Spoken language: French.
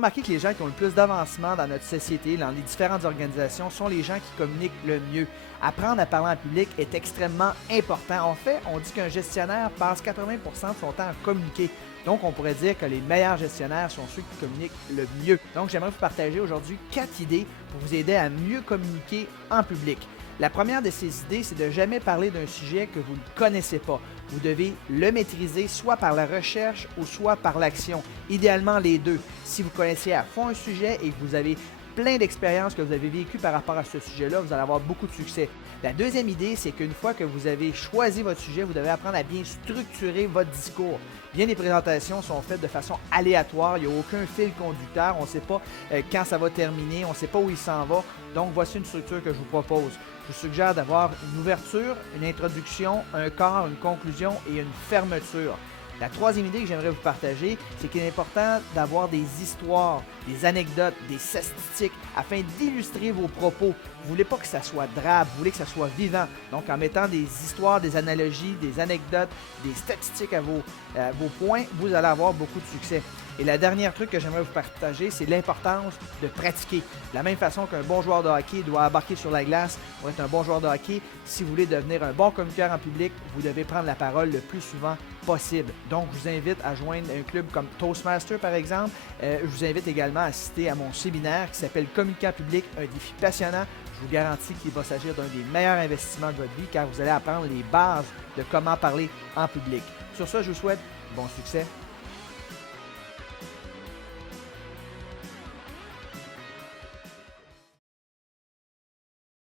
Remarquez que les gens qui ont le plus d'avancement dans notre société, dans les différentes organisations, sont les gens qui communiquent le mieux. Apprendre à parler en public est extrêmement important. En fait, on dit qu'un gestionnaire passe 80% de son temps à communiquer. Donc, on pourrait dire que les meilleurs gestionnaires sont ceux qui communiquent le mieux. Donc, j'aimerais vous partager aujourd'hui 4 idées pour vous aider à mieux communiquer en public. La première de ces idées, c'est de jamais parler d'un sujet que vous ne connaissez pas. Vous devez le maîtriser soit par la recherche ou soit par l'action. Idéalement les deux. Si vous connaissez à fond un sujet et que vous avez plein d'expériences que vous avez vécues par rapport à ce sujet-là, vous allez avoir beaucoup de succès. La deuxième idée, c'est qu'une fois que vous avez choisi votre sujet, vous devez apprendre à bien structurer votre discours. Bien des présentations sont faites de façon aléatoire, il n'y a aucun fil conducteur, on ne sait pas quand ça va terminer, on ne sait pas où il s'en va. Donc voici une structure que je vous propose. Je vous suggère d'avoir une ouverture, une introduction, un corps, une conclusion et une fermeture. La troisième idée que j'aimerais vous partager, c'est qu'il est important d'avoir des histoires, des anecdotes, des statistiques afin d'illustrer vos propos. Vous ne voulez pas que ça soit drabe, vous voulez que ça soit vivant. Donc en mettant des histoires, des analogies, des anecdotes, des statistiques à vos points, vous allez avoir beaucoup de succès. Et la dernière truc que j'aimerais vous partager, c'est l'importance de pratiquer. De la même façon qu'un bon joueur de hockey doit embarquer sur la glace pour être un bon joueur de hockey, si vous voulez devenir un bon communicateur en public, vous devez prendre la parole le plus souvent possible. Donc, je vous invite à joindre un club comme Toastmaster, par exemple. Je vous invite également à assister à mon séminaire qui s'appelle Communiquer en public, un défi passionnant. Je vous garantis qu'il va s'agir d'un des meilleurs investissements de votre vie car vous allez apprendre les bases de comment parler en public. Sur ce, je vous souhaite bon succès.